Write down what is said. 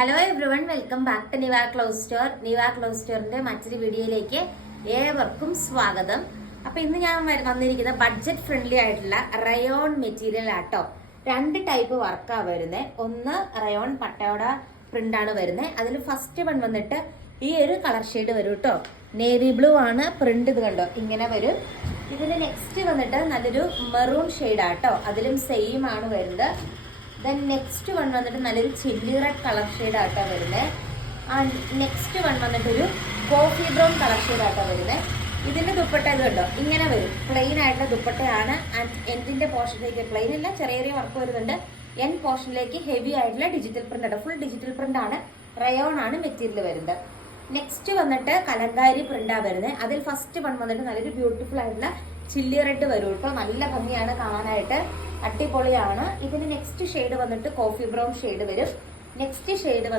Hello everyone, welcome back to Niva cloth store. Niva cloth സ്റ്റോറിന്റെ മറ്റൊരു വീഡിയോയിലേക്ക് ഏവർക്കും സ്വാഗതം. അപ്പൊ ഇന്ന് ഞാൻ വന്നിരിക്കുന്നത് ബഡ്ജറ്റ് ഫ്രണ്ട്ലി ആയിട്ടുള്ള റയോൺ മെറ്റീരിയൽ ആട്ടോ. രണ്ട് ടൈപ്പ് വർക്കാ വരുന്നത്. ഒന്ന് റയോൺ പട്ടോട പ്രിന്റ് ആണ് വരുന്നത്. അതിൽ ഫസ്റ്റ് വൺ വന്നിട്ട് ഈ ഒരു കളർ ഷെയ്ഡ് വരും കേട്ടോ. നേവി ബ്ലൂ ആണ് പ്രിന്റ്. ഇത് കണ്ടോ, ഇങ്ങനെ വരും. ഇതിന് നെക്സ്റ്റ് വന്നിട്ട് നല്ലൊരു മെറൂൺ ഷെയ്ഡ് ആട്ടോ. അതിലും സെയിം ആണ് വരുന്നത്. ദെൻ നെക്സ്റ്റ് വൺ വന്നിട്ട് നല്ലൊരു ചില്ലി റെഡ് കളർ ഷെയ്ഡ് ആട്ടോ വരുന്നത്. നെക്സ്റ്റ് വൺ വന്നിട്ടൊരു കോഫി ബ്രൗൺ കളർ ഷെയ്ഡ് ആട്ടോ വരുന്നത്. ഇതിന്റെ ദുപ്പട്ട ഇത് കണ്ടോ, ഇങ്ങനെ വരും. പ്ലെയിൻ ആയിട്ടുള്ള ദുപ്പട്ടയാണ്. ആൻഡ് എൻഡിന്റെ പോർഷനിലേക്ക് പ്ലെയിൻ അല്ല, ചെറിയ ചെറിയ വർക്ക് വരുന്നുണ്ട്. എൻ പോർഷനിലേക്ക് ഹെവി ആയിട്ടുള്ള ഡിജിറ്റൽ പ്രിന്റ് ആണ്. ഫുൾ ഡിജിറ്റൽ പ്രിന്റ് ആണ്. റയോൺ ആണ് മെറ്റീരിയൽ വരുന്നത്. നെക്സ്റ്റ് വന്നിട്ട് കലങ്കാരി പ്രിന്റാ വരുന്നത്. അതിൽ ഫസ്റ്റ് വൺ വന്നിട്ട് നല്ലൊരു ബ്യൂട്ടിഫുൾ ആയിട്ടുള്ള ചില്ലി റെഡ് വരും കേട്ടോ. നല്ല ഭംഗിയാണ് കാണാനായിട്ട്, അടിപൊളിയാണ്. ഇതിന് നെക്സ്റ്റ് ഷെയ്ഡ് വന്നിട്ട് കോഫി ബ്രൗൺ ഷെയ്ഡ് വരും. Next shade